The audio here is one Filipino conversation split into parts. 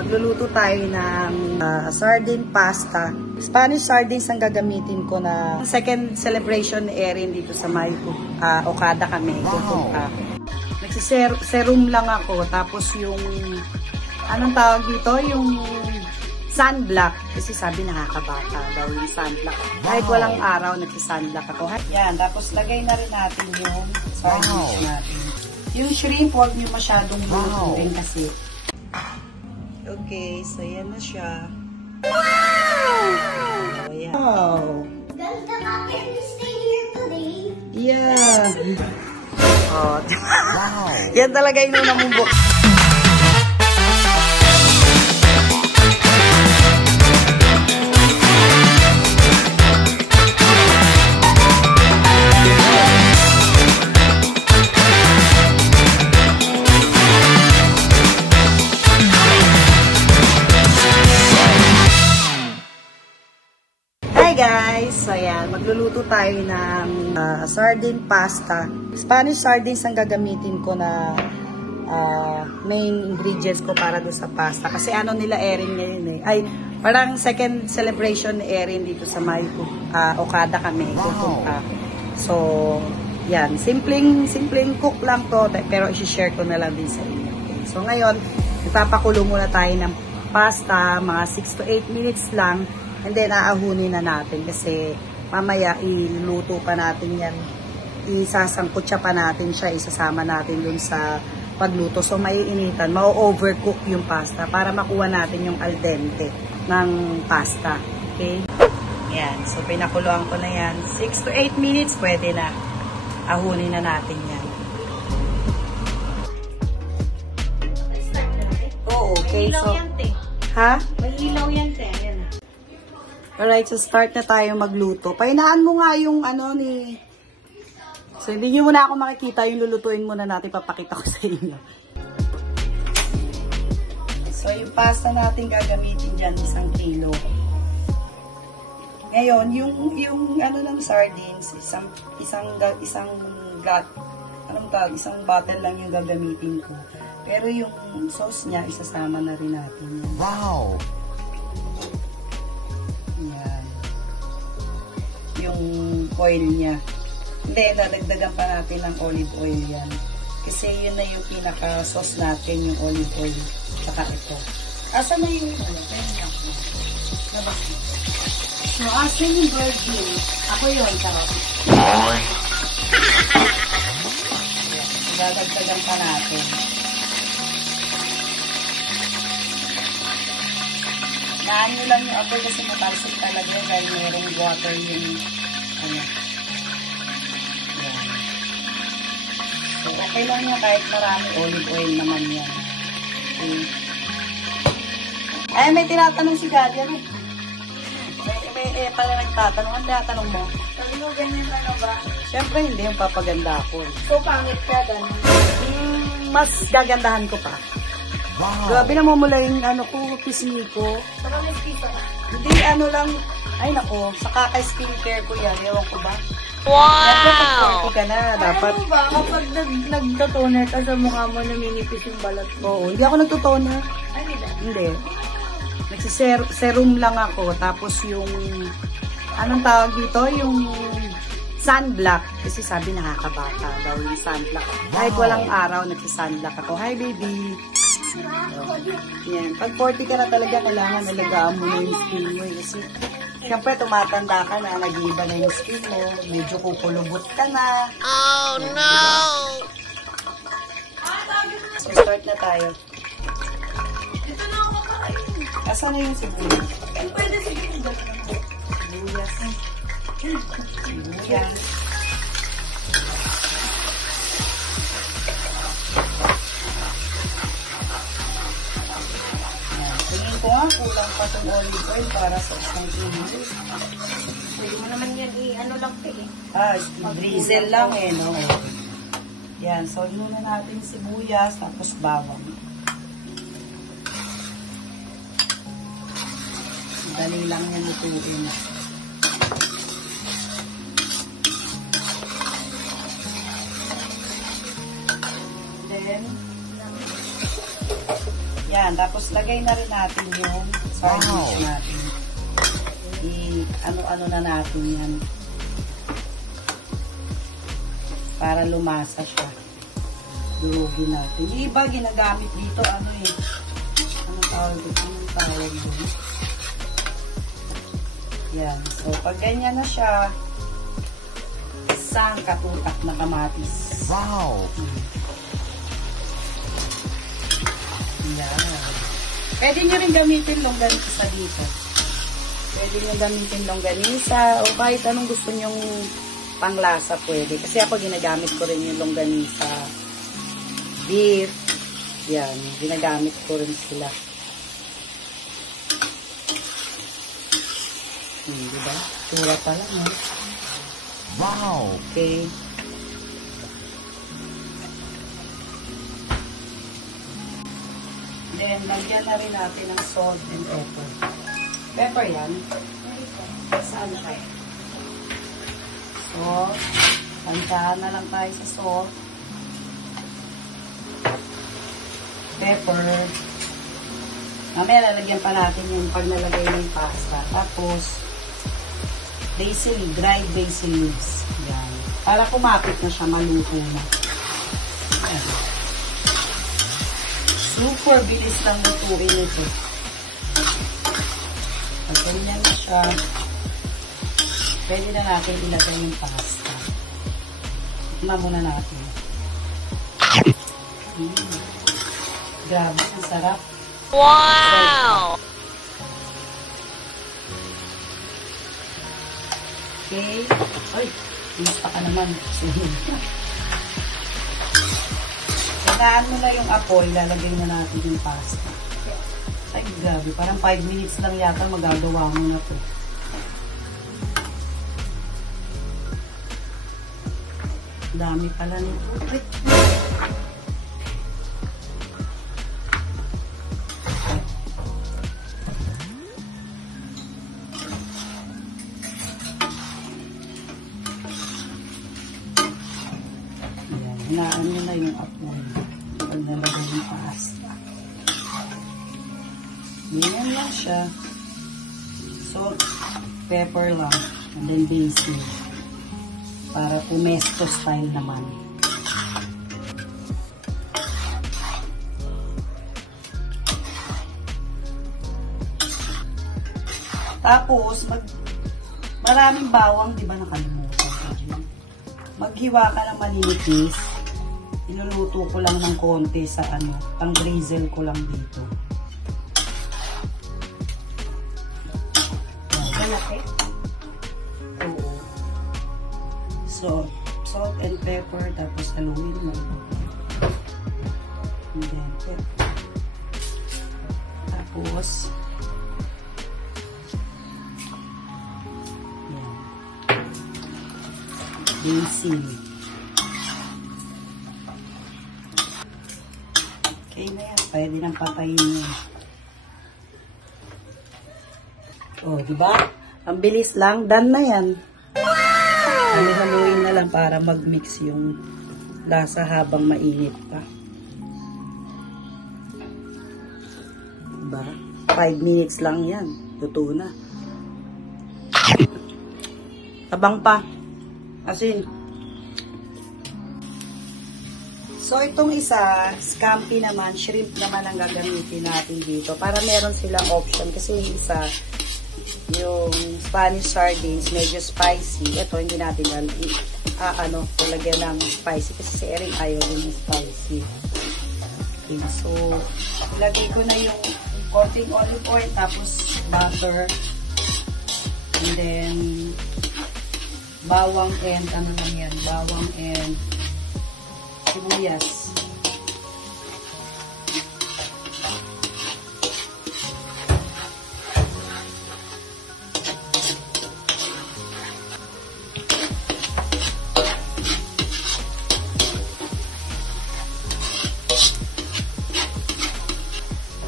Magluluto tayo ng sardine pasta. Spanish sardines ang gagamitin ko na second celebration ni Erin dito sa may Okada kami. Pupunta. Nagsiserum lang ako. Tapos yung, anong tawag dito? Yung sunblock. Kasi sabi nakakabata daw yung sunblock. Kahit walang araw, nagsisunblock ako. Yan. Tapos lagay na rin natin yung sardines natin. Yung shrimp, huwag nyo masyadong lulutuin kasi. Okay, so yan na siya. Wow! Oh, yeah. Wow! Does the bucket stay here today? Yeah. Oh, wow. Yan talaga yung namumbo. Hi guys! So yan, magluluto tayo ng sardine pasta. Spanish sardines ang gagamitin ko na main ingredients ko para doon sa pasta. Kasi ano nila Erin ngayon eh. Ay, parang second celebration ni Erin dito sa may Okada kami. Pupunta. So, yan. Simpleng cook lang to. Pero isi-share ko na lang din sa inyo. Okay. So ngayon, ipapakulo muna tayo ng pasta. Mga 6 to 8 minutes lang. And then, aahunin na natin kasi mamaya iluluto pa natin yan. Isasangkot siya pa natin siya. Isasama natin dun sa pagluto. So, maiinitan. Ma-overcook yung pasta para makuha natin yung al dente ng pasta. Okay? Yan. So, pinakuluan ko na yan. 6 to 8 minutes, pwede na. Ahunin na natin yan. Oo, okay. So, ha? May ilaw yan, te. Ayan. Alright, so start na tayo magluto. Pahinaan mo nga yung ano ni... So, hindi nyo muna ako makikita. Yung lulutuin muna natin. Papakita ko sa inyo. So, yung pasta natin gagamitin dyan, 1 kilo. Ngayon, yung ano ng sardines, isang bottle lang yung gagamitin ko. Pero yung sauce niya, isasama na rin natin. Wow! Yan. Yung oil niya. Hindi, dadagdagan pa natin ng olive oil yan. Kasi yun na yung pinaka-sauce natin, yung olive oil. Saka ito. Asa na yung labas mo? So, asa yung virgin? Ako yun, sarap. Dadagdagan pa natin. Naan nyo lang yung apoy kasi matalsik talaga dahil mayroong water yung ano. Yan. So, okay lang yun kahit marami olive oil naman yan. Okay. Ay, may tinatanong si Gadia. May pala nagtatanong. Ang tinatanong mo? Sabi mo, ganyan lang na ba? Siyempre hindi, yung papaganda ako. So, pangit ka, gano'n. Mas gagandahan ko pa. Wow! Grabe na mamula yung ano ko, pisngi ko. Saka may spisa ka. Hindi, ano lang, ay nako, sa kaka-skincare ko yan, ewan ko ba? Wow! Dapat ka na, dapat. Ano ba, kapag nagtotoner ka sa mukha mo, naminipis yung balat mo? Oo, hindi ako nagtotoner. Ay, hindi. Hindi. Nagsiserum lang ako, tapos yung, anong tawag dito, yung sunblock. Kasi sabi nakakabata daw yung sunblock. Kahit walang araw, nagsisunblock ako. Hi, baby! Yan. Pag 40 ka na talaga, kailangan alagaan mo na yung skin mo. Kasi, siyempre, tumatanda ka na, nag-iiba na yung skin mo, medyo kukulubot ka na. Oh, no! So, start na tayo. Ito na ako kakain. Asan na yung sibuyas? Pwede sige. Sibuyas. Sibuyas. Tingin ko nga, kulang pa itong olive oil para sa isang kilo. Pwede mo naman yan ano lang, te. Drizzle lang eh, no? Yan, so muna natin sibuyas, tapos bawang. Dali lang yan lutuin. Then, yan, Tapos lagay na rin natin yung sardines natin. Ano-ano na natin yan. Para lumasa siya. Durugin natin. Yung iba ginagamit dito, anong tawag dito? Yan. So, pag ganyan na siya, isang katutak na kamatis. Wow! Yan. Pwede nyo rin gamitin longganisa dito. Pwede nyo gamitin longganisa o kahit anong gusto nyong panglasa pwede. Kasi ako ginagamit ko rin yung longganisa. Beef. Yan. Ginagamit ko rin sila. Diba? Tura pa lang, no? Wow! Okay. Then, lagyan na rin natin ng salt and pepper. Pepper yan. Saan siya? Salt. Pantahan na lang tayo sa salt. Pepper. Mamaya lalagyan pa natin yung pag nalagay ng pasta. Tapos, basil, dried basil leaves. Yan. Para kumapit na siya, maluto na. Yan. Super bilis lang lutuin ito. Pag ganyan na siya, pwede na natin ilagay yung pasta. Tikman muna natin. Grabe, ang sarap. Wow! Okay. Ay, pinista ka naman. Saan mo na yung apoy, lalagay na natin yung pasta. Ay, grabe. Parang 5 minutes lang yata magagawa mo na to. Dami pala nito. Ay. Hinaan nyo na yung apoy pag nalagay yung pasta. Ganyan lang siya. Salt, pepper lang, and then basil. Para pumesto style naman. Tapos, maraming bawang, di ba nakalimutan ko dyan? Maghiwa ka ng maninipis. Inuluto ko lang ng konti sa pang drizzle ko lang dito. Malaki? Oo. So, salt and pepper, tapos haluin mo. And then, pepper. Tapos, yan. Basil. Okay na yan. Pwede nang patayin yun. O, diba? Ang bilis lang. Done na yan. Haluin na lang para mag-mix yung lasa habang mainit pa. Diba? 5 minutes lang yan. Luto na. Tabang pa. Asin. So, itong isa, scampi naman, shrimp naman ang gagamitin natin dito. Para meron silang option. Kasi yung isa, yung Spanish sardines, medyo spicy. Ito, hindi natin lagyan ng spicy. Kasi si Erin ayaw din yung spicy. Okay, so, lagay ko na yung konting olive oil, tapos butter. And then, bawang and, bawang and sibuyas.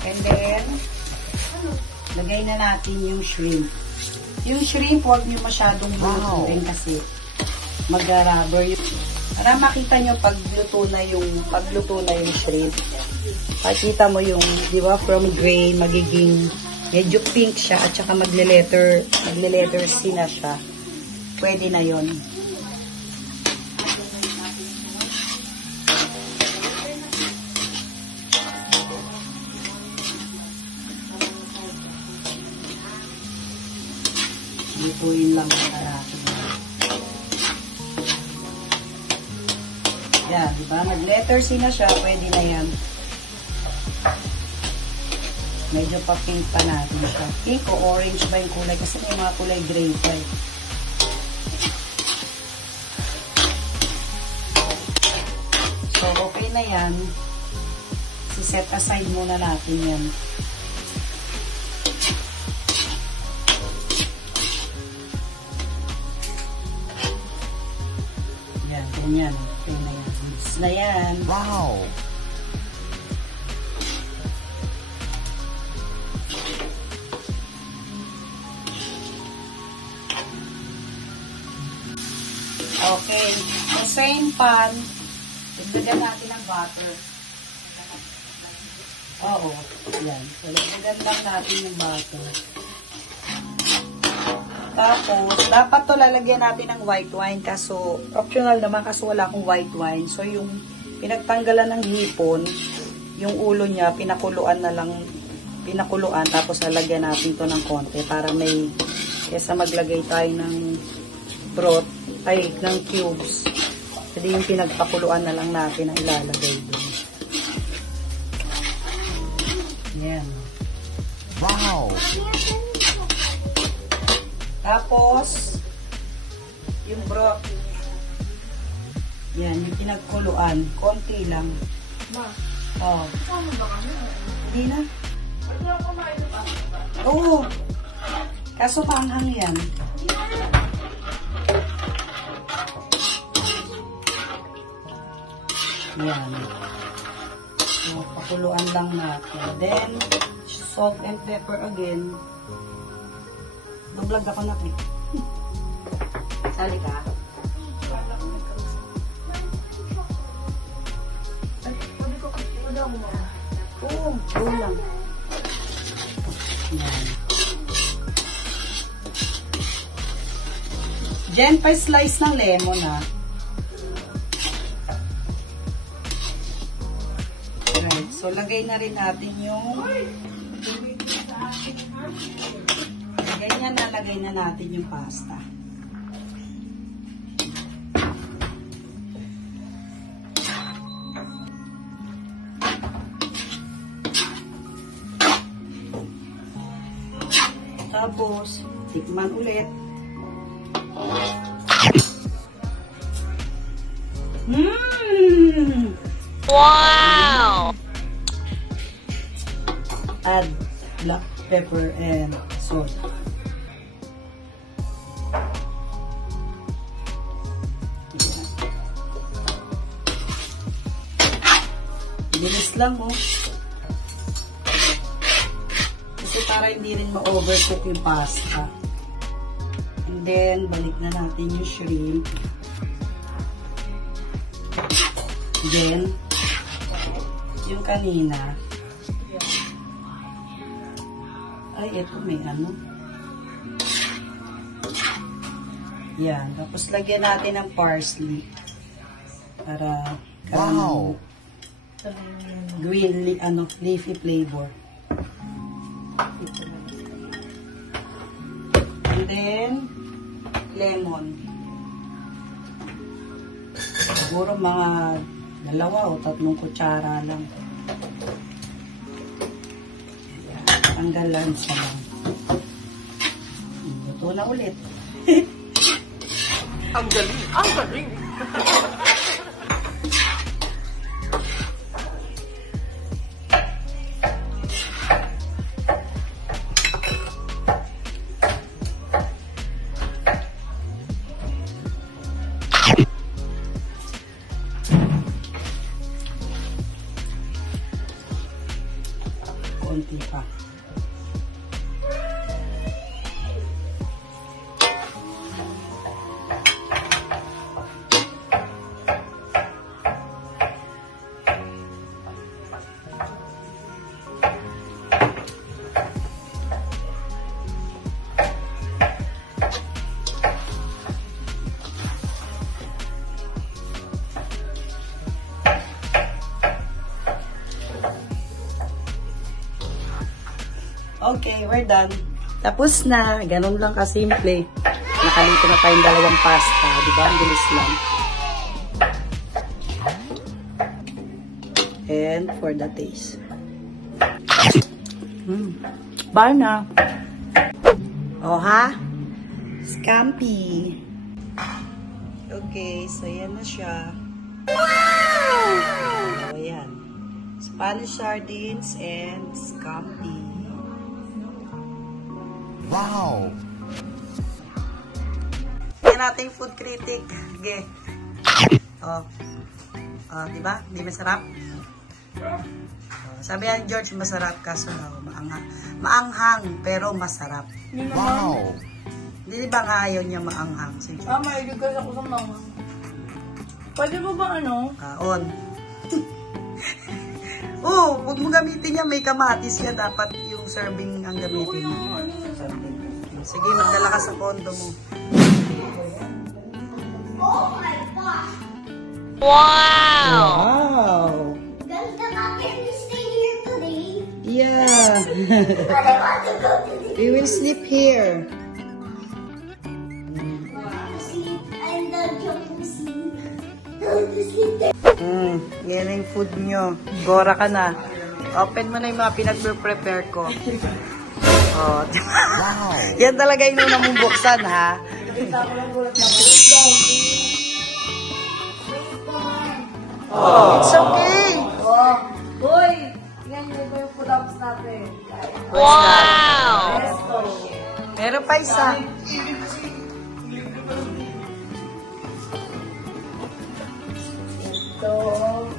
And then, lagay na natin yung shrimp. Yung shrimp, huwag nyo masyadong lutuin kasi mag-rubber yung... Para makita nyo pagluto na yung shrimp. Pakita mo yung, di ba, from gray, magiging medyo pink siya at saka magle-letter C na siya. Pwede na yon. Lutuin lang natin. Yan, diba? Nag-letter C na siya, pwede na yan. Medyo pa-pink pa natin siya. Pink o orange ba yung kulay? Kasi may mga kulay gray pa eh. So, okay na yan. Si-set aside muna natin yan. Yan, ganyan. Okay na yan. Mix na yan. Wow! Okay. Sa same pan, dagdagan natin ng butter. Oo. Yan. So, dagdagan lang natin yung butter. Tapos, dapat to lalagyan natin ng white wine. Kaso, optional naman kasi wala akong white wine. So, yung pinagtanggalan ng hipon, yung ulo niya, pinakuluan na lang, pinakuluan. Tapos, lalagyan natin to ng konti para may, kesa maglagay tayo ng broth, ay, ng cubes. Jadi yung pinagpakuluan na lang natin ang ilalagay doon. Yan. Wow! Tapos, yung broth. Yan, yung pinagkuluan. Konti lang. Ma, Oh. ano ba kami? Hindi na. Pwede ako kumain ng pasta. Oo. Kaso maanghang yan. Yan. So, pakuluan lang natin. Then, salt and pepper again. Nag-vlog ako na. Sali ka? Pwede ko kasi wala mo. Oo, go lang. Yan. Jen, pa-slice ng lemon ha. Right. So, lagay na rin natin yung ganyan, nalagay na natin yung pasta. Tapos, tikman ulit. Wow! Add black pepper and salt. Bilis lang oh. Kasi para hindi rin ma-overcook yung pasta. And then, balik na natin yung shrimp. Then, yung kanina. Ay, ito may ano. Yan. Tapos, lagyan natin ng parsley. Para, Wow! green, leafy flavor. And then, lemon. Siguro mga 2 o 3 kutsara lang. Tanggal lang siya lang. Ito na ulit. Ang galing! Ang galing! Konti pa. Okay, we're done. Tapos na. Ganun lang kasimple. Nakalito na tayong dalawang pasta. Diba? Ang bilis lang. And for the taste. Bye na. Oh ha? Scampi. Okay, so yan na siya. Wow! So yan. Spanish sardines and scampi. Wow! Yan natin food critic. Okay. Oh. Oh, di ba? Hindi masarap? Oh, sabi yan, George, masarap kaso daw. Maanghang, pero masarap. Wow! Hindi ba nga ayaw niya maanghang? Sige. Mahilig kasi ako sa mama. Pwede mo ba On. Oh, huwag mo gamitin niya. May kamatis niya. Dapat yung serving ang gamitin mo. Sige, magdala ka sa kondo mo. Oh my gosh! Wow! Does the puppy stay here today? Yeah. But I want to go to the We will sleep here. sleep and the jacuzzi. To sleep there. Yan yung food nyo. Gora ka na. Open mo na yung mga pinag-prepare ko. Oh, Wow! yan talaga yung una mong buksan, ha? It's okay. Uy! Tingnan niyo ba yung pull-ups natin? Meron pa isa.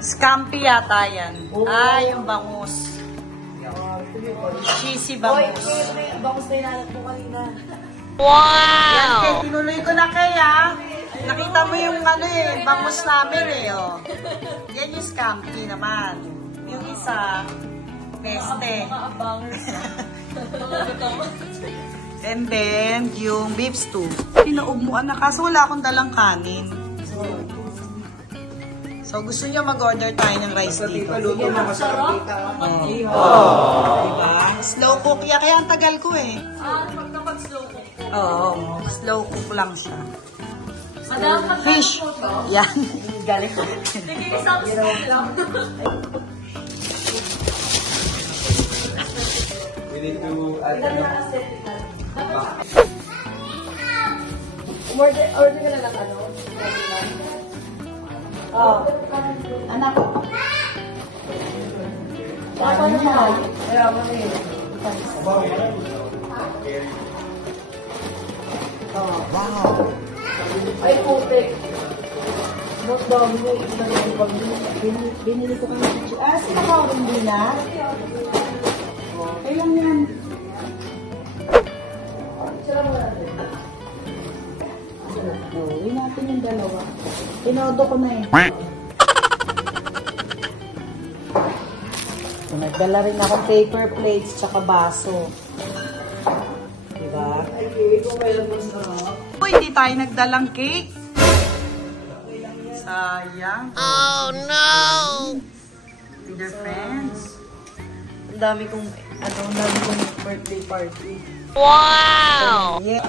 Scampi yata yan. Yung bangus. Cheesy bangus. Bangus na inalat mo kanina. Yan, kaya tinuloy ko na kaya. Nakita mo yung bangus namin oh. Yan yung scampi naman. Yung isa, peste. And then, yung beef stew. Pinaugmuan na kaso wala akong dalang kanin. So, gusto niyo mag-order tayo ng rice dito. Diba? Slow cook. Kaya ang tagal ko eh. Pag-slow cook po. Oo, slow cook lang siya. Madam, Fish. Yan. Galing. nag-isang slow lang. We need to add Order ka na lang Oh. Anak. Paano mo? Kaya mami. Wow! Ay, putik. Ba't dami mo? Binili ko kami. Sino ka hindi na? Okay lang yan. Gawin natin yung dalawa. Tinodo ko na eh. So, nagdala rin ako paper plates tsaka baso. Diba? Hindi tayo nagdalang cake. Sayang. Oh no! Dear friends. Ang dami kong birthday party. Wow! Yeah.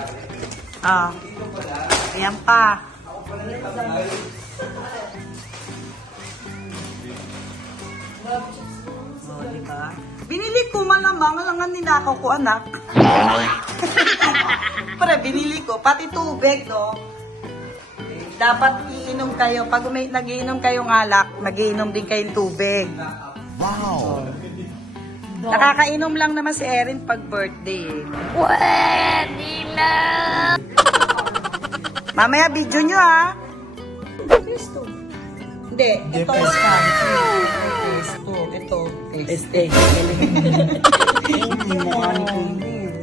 Ayan pa. Diba? Binili ko malamang lang ninakaw ko, anak. Pero binili ko, pati tubig, no? Dapat iinom kayo. Pag nag-iinom kayong alak, mag-iinom din kayong tubig. Wow! Nakakainom lang naman si Erin pag birthday. Pwede na! Mamaya video nyo, ha? Pesto. Hindi, ito is pesto. Ito. Pesto.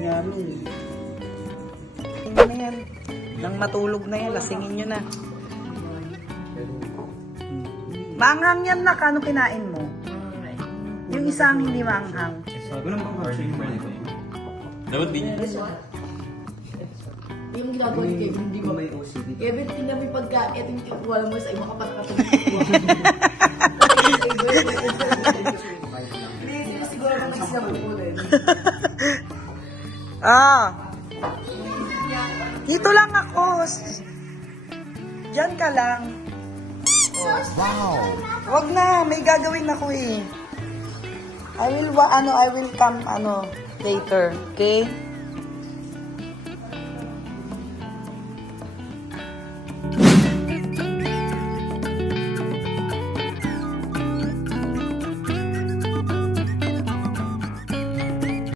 Yummy. Tingnan na yan. Nang matulog na yan, lasingin nyo na. Maanghang yan na, kano kinain mo? Yung isang hindi maanghang. Dapat din niya. Yung ginagawa ni Kevin, hindi mo may OCD. Kevin, tingnan mo yung pagka, eto yung tikuwala mo sa ibang kapatid. Hindi, siguro kung nagsasabi ko rin. Tapos, dyan ka lang. Wow. Wag na, may gagawin ako eh. I will come later, okay?